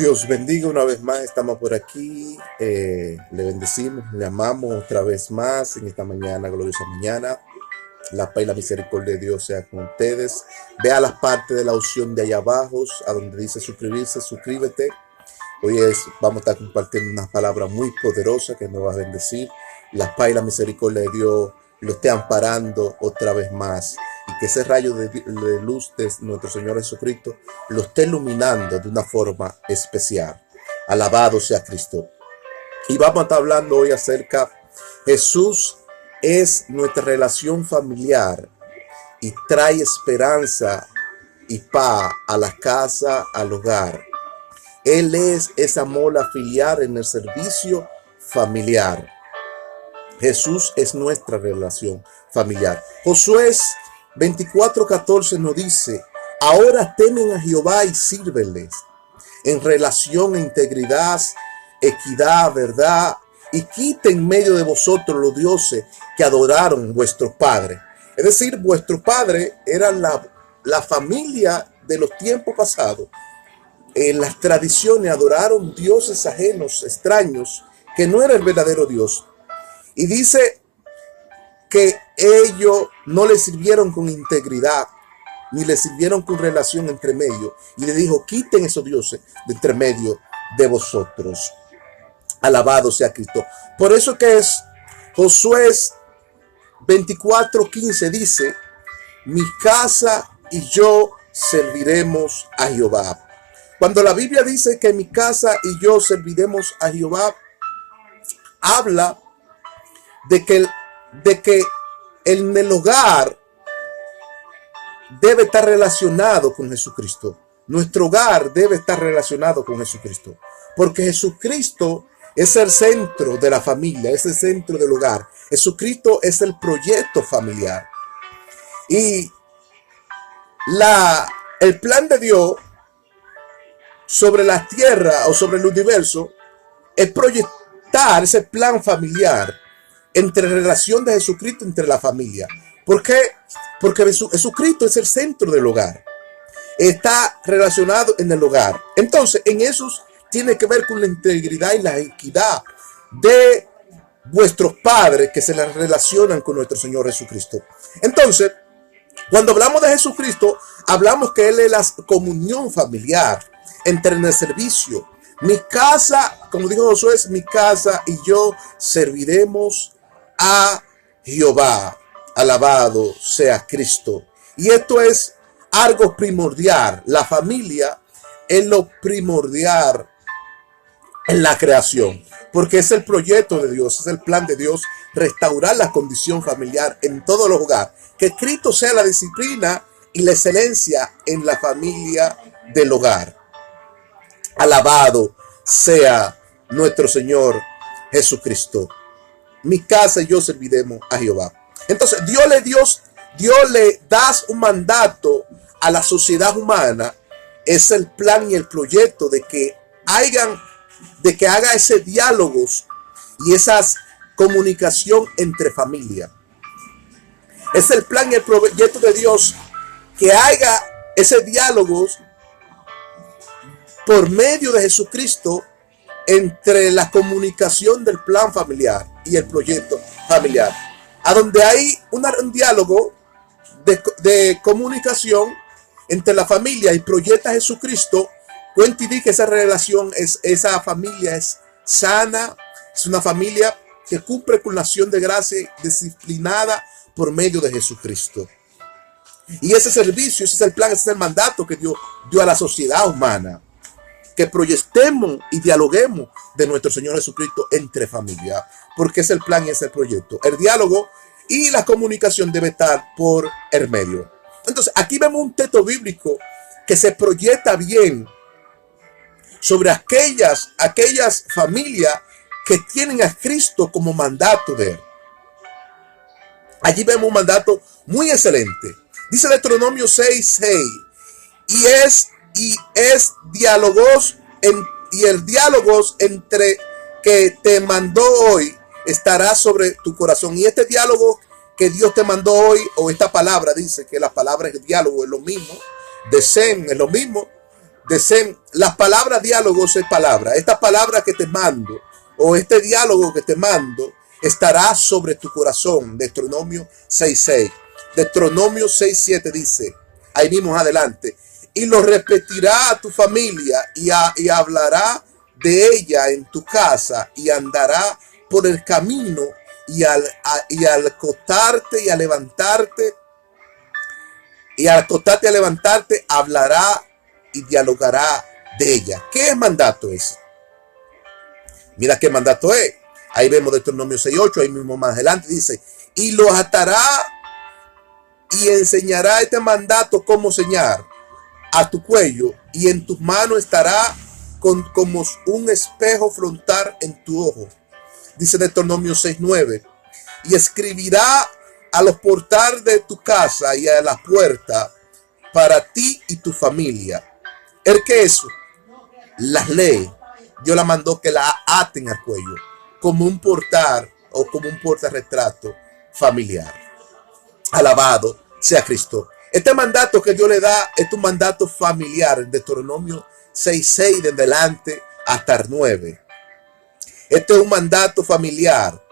Dios bendiga una vez más, estamos por aquí, le bendecimos, le amamos otra vez más en esta mañana, gloriosa mañana. La paz y la misericordia de Dios sea con ustedes. Vea las partes de la opción de allá abajo, a donde dice suscribirse, suscríbete. Vamos a estar compartiendo unas palabras muy poderosas que nos va a bendecir. La paz y la misericordia de Dios lo esté amparando otra vez más. Y que ese rayo de luz de nuestro Señor Jesucristo lo esté iluminando de una forma especial. Alabado sea Cristo. Y vamos a estar hablando hoy acerca de Jesús es nuestra relación familiar y trae esperanza y paz a la casa, al hogar. Él es esa mola filial en el servicio familiar. Jesús es nuestra relación familiar. Josué 24:14 nos dice: ahora temen a Jehová y sírvenles en relación a integridad, equidad, verdad, y quiten en medio de vosotros los dioses que adoraron vuestros padres. Es decir, vuestros padres eran la familia de los tiempos pasados. En las tradiciones adoraron dioses ajenos, extraños, que no era el verdadero Dios. Y dice que ellos no le sirvieron con integridad, ni le sirvieron con relación entre medio. Y le dijo: quiten esos dioses de entre medio de vosotros. Alabado sea Cristo. Por eso que es Josué 24:15 dice: mi casa y yo serviremos a Jehová. Cuando la Biblia dice que mi casa y yo serviremos a Jehová, habla de que en el hogar debe estar relacionado con Jesucristo. Nuestro hogar debe estar relacionado con Jesucristo. Porque Jesucristo es el centro de la familia, es el centro del hogar. Jesucristo es el proyecto familiar. Y el plan de Dios sobre la tierra o sobre el universo es proyectar ese plan familiar entre relación de Jesucristo entre la familia. ¿Por qué? Porque Jesucristo es el centro del hogar. Está relacionado en el hogar. Entonces, en eso tiene que ver con la integridad y la equidad de vuestros padres que se relacionan con nuestro Señor Jesucristo. Entonces, cuando hablamos de Jesucristo, hablamos que Él es la comunión familiar entre en el servicio. Mi casa, como dijo Josué, mi casa y yo serviremos a Jehová. Alabado sea Cristo. Y esto es algo primordial. La familia es lo primordial en la creación, porque es el proyecto de Dios, es el plan de Dios, restaurar la condición familiar en todos los hogares. Que Cristo sea la disciplina y la excelencia en la familia del hogar. Alabado sea nuestro Señor Jesucristo. Mi casa y yo serviremos a Jehová. Entonces Dios le da un mandato a la sociedad humana. Es el plan y el proyecto de que haga ese diálogo y esa comunicación entre familia. Es el plan y el proyecto de Dios que haga ese diálogo por medio de Jesucristo entre la comunicación del plan familiar y el proyecto familiar, a donde hay un diálogo de comunicación entre la familia y proyecta a Jesucristo. Cuenta y di que esa familia es sana, es una familia que cumple con la acción de gracia disciplinada por medio de Jesucristo. Y ese servicio, ese es el plan, ese es el mandato que Dios dio a la sociedad humana. Que proyectemos y dialoguemos de nuestro Señor Jesucristo entre familia, porque es el plan y es el proyecto. El diálogo y la comunicación debe estar por el medio. Entonces, aquí vemos un texto bíblico que se proyecta bien sobre aquellas familias que tienen a Cristo como mandato de Él. Allí vemos un mandato muy excelente. Dice Deuteronomio 6:6, y el diálogo entre que te mandó hoy estará sobre tu corazón. Y este diálogo que Dios te mandó hoy, o esta palabra, dice que la palabra es diálogo, es lo mismo, de Zen es lo mismo, Las palabras diálogos es palabra. Esta palabra que te mando, o este diálogo que te mando, estará sobre tu corazón. Deuteronomio 6:6. Deuteronomio 6:7 dice, ahí mismo adelante, y lo repetirá a tu familia y hablará de ella en tu casa y andará por el camino y al acostarte y a levantarte hablará y dialogará de ella. ¿Qué mandato es? Mira qué mandato es. Ahí vemos Deuteronomio 6:8, ahí mismo más adelante dice, y lo atará y enseñará este mandato como señal a tu cuello, y en tus manos estará como un espejo frontal en tu ojo. Dice Deuteronomio 6:9, y escribirá a los portales de tu casa y a la puerta para ti y tu familia. ¿El qué es eso? Las leyes. Dios la mandó que la aten al cuello, como un portal o como un portarretrato familiar. Alabado sea Cristo. Este mandato que Dios le da es un mandato familiar, en Deuteronomio 6:6 de adelante hasta el 9. Este es un mandato familiar.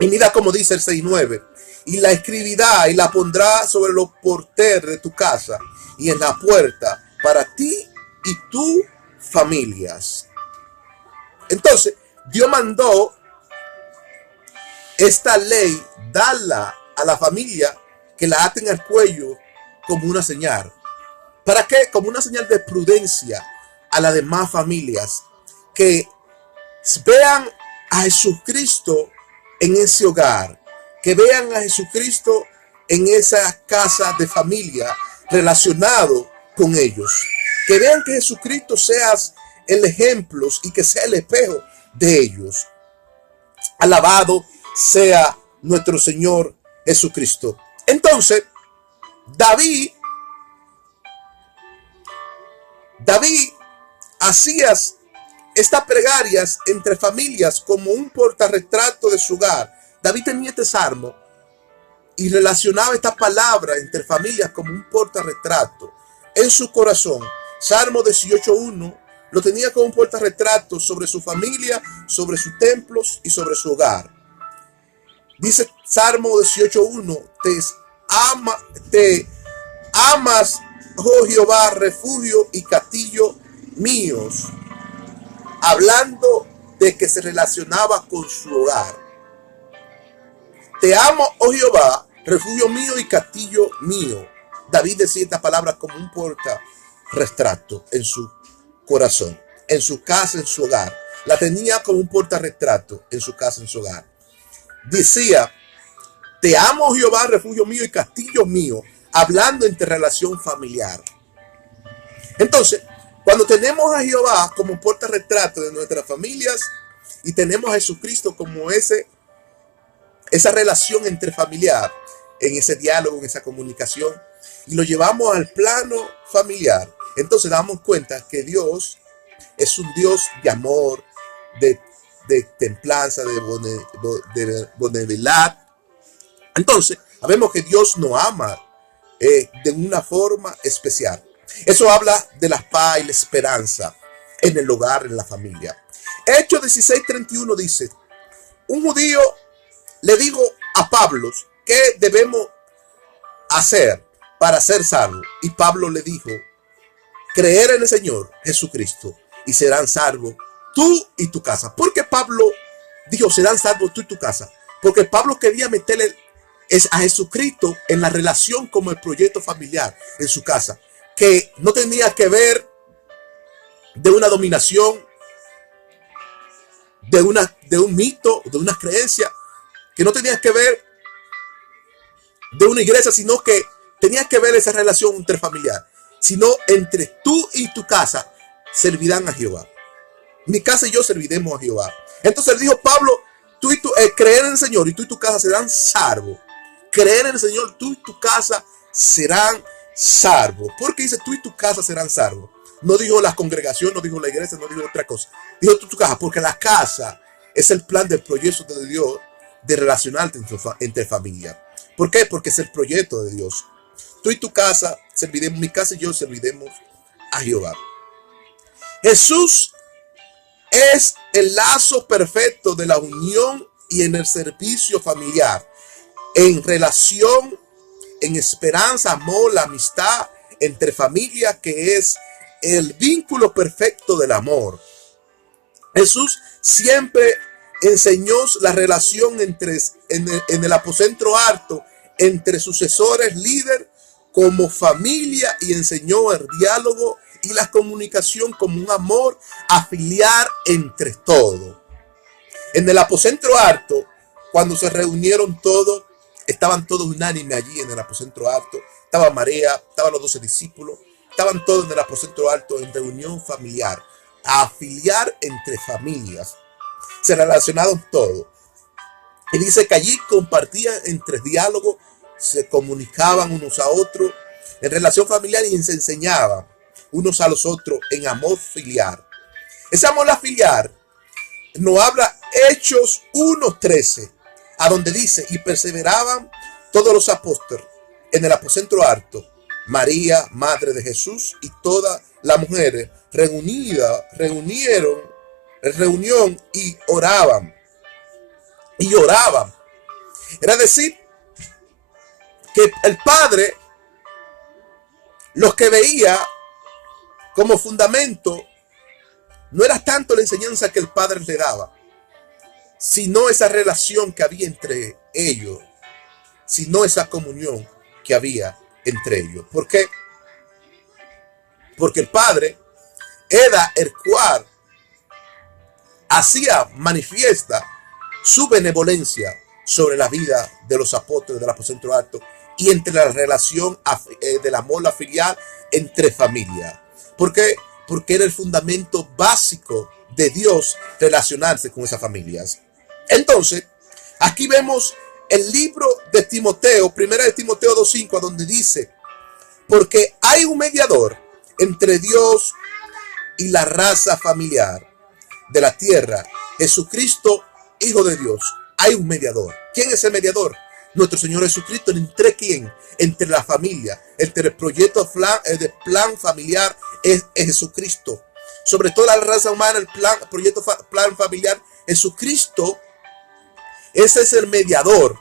Y mira cómo dice el 6:9. Y la escribirá y la pondrá sobre los porteros de tu casa y en la puerta para ti y tus familias. Entonces, Dios mandó esta ley, darla a la familia, que la aten al cuello como una señal. ¿Para qué? Como una señal de prudencia a las demás familias, que vean a Jesucristo en ese hogar, que vean a Jesucristo en esa casa de familia relacionado con ellos, que vean que Jesucristo sea el ejemplo y que sea el espejo de ellos. Alabado sea nuestro Señor Jesucristo. Entonces, David hacía estas plegarias entre familias como un portarretrato de su hogar. David tenía este salmo y relacionaba esta palabra entre familias como un portarretrato en su corazón. Salmo 18:1 lo tenía como un portarretrato sobre su familia, sobre sus templos y sobre su hogar. Dice Salmo 18:1, te amas, oh Jehová, refugio y castillo míos, hablando de que se relacionaba con su hogar. Te amo, oh Jehová, refugio mío y castillo mío. David decía estas palabras como un portarretrato en su corazón, en su casa, en su hogar. La tenía como un portarretrato en su casa, en su hogar. Decía, te amo, Jehová, refugio mío y castillo mío, hablando entre relación familiar. Entonces, cuando tenemos a Jehová como portarretrato de nuestras familias y tenemos a Jesucristo como esa relación entre familiar, en ese diálogo, en esa comunicación, y lo llevamos al plano familiar, entonces damos cuenta que Dios es un Dios de amor, de templanza, de bondad. Entonces, sabemos que Dios nos ama de una forma especial. Eso habla de la paz y la esperanza en el hogar, en la familia. Hechos 16:31 dice, un judío le dijo a Pablo, ¿qué debemos hacer para ser salvos? Y Pablo le dijo, creer en el Señor Jesucristo y serán salvos tú y tu casa. ¿Por qué Pablo dijo serán salvos tú y tu casa? Porque Pablo quería meterle a Jesucristo en la relación como el proyecto familiar en su casa, que no tenía que ver de una dominación, de un mito, de una creencia, que no tenía que ver de una iglesia, sino que tenía que ver esa relación interfamiliar, sino entre tú y tu casa servirán a Jehová. Mi casa y yo serviremos a Jehová. Entonces dijo Pablo, creer en el Señor y tú y tu casa serán salvos. Creer en el Señor, tú y tu casa serán salvos. ¿Por qué dice tú y tu casa serán salvos? No dijo la congregación, no dijo la iglesia, no dijo otra cosa. Dijo tú y tu casa, porque la casa es el plan del proyecto de Dios de relacionarte entre familia. ¿Por qué? Porque es el proyecto de Dios. Tú y tu casa serviremos, mi casa y yo serviremos a Jehová. Jesús es el lazo perfecto de la unión y en el servicio familiar, en relación, en esperanza, amor, la amistad entre familias, que es el vínculo perfecto del amor. Jesús siempre enseñó la relación en el aposento alto entre sucesores, líderes, como familia, y enseñó el diálogo y la comunicación como un amor afiliar entre todos. En el aposento alto, cuando se reunieron todos, estaban todos unánimes allí en el aposento alto. Estaba María, estaban los 12 discípulos, estaban todos en el aposento alto en reunión familiar, a afiliar entre familias. Se relacionaron todos. Y dice que allí compartían entre diálogos, se comunicaban unos a otros en relación familiar y se enseñaban unos a los otros en amor filial. Ese amor filial nos habla Hechos 1:13, a donde dice: y perseveraban todos los apóstoles en el aposento alto, María, madre de Jesús, y todas las mujeres reunieron en reunión y oraban. Y oraban. Era decir, que el Padre, los que veía como fundamento, no era tanto la enseñanza que el Padre le daba, sino esa relación que había entre ellos, sino esa comunión que había entre ellos. ¿Por qué? Porque el Padre era el cual hacía manifiesta su benevolencia sobre la vida de los apóstoles del aposento alto y entre la relación del amor filial entre familias. ¿Por qué? Porque era el fundamento básico de Dios relacionarse con esas familias. Entonces, aquí vemos el libro de Timoteo, 1 de Timoteo 2:5, donde dice: porque hay un mediador entre Dios y la raza familiar de la tierra, Jesucristo, Hijo de Dios. Hay un mediador. ¿Quién es el mediador? Nuestro Señor Jesucristo. ¿Entre quién? Entre la familia, entre el proyecto de plan familiar es Jesucristo. Sobre toda la raza humana, el proyecto plan familiar, Jesucristo, ese es el mediador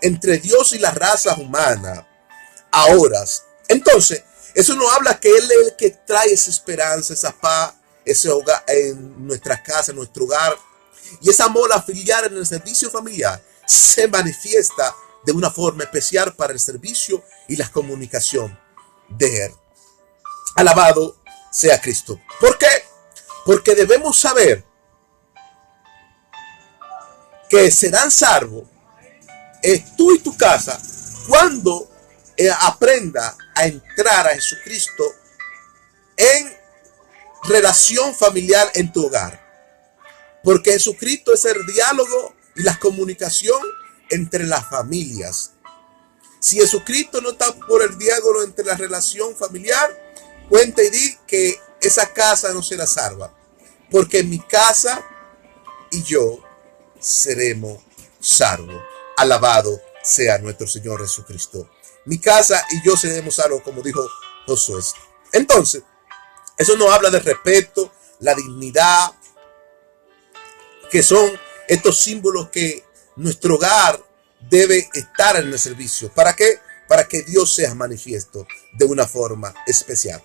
entre Dios y la raza humana. Ahora, entonces, eso nos habla que Él es el que trae esa esperanza, esa paz, ese hogar en nuestra casa, en nuestro hogar. Y ese amor filial en el servicio familiar se manifiesta de una forma especial para el servicio y la comunicación de Él. Alabado sea Cristo. ¿Por qué? Porque debemos saber que serán salvos tú y tu casa cuando aprenda a entrar a Jesucristo en relación familiar en tu hogar. Porque Jesucristo es el diálogo y la comunicación entre las familias. Si Jesucristo no está por el diálogo entre la relación familiar, cuenta y di que esa casa no será salva. Porque mi casa y yo seremos salvos. Alabado sea nuestro Señor Jesucristo. Mi casa y yo seremos salvos, como dijo Josué. Entonces, eso nos habla de respeto, la dignidad, que son estos símbolos que nuestro hogar debe estar en el servicio. ¿Para qué? Para que Dios sea manifiesto de una forma especial.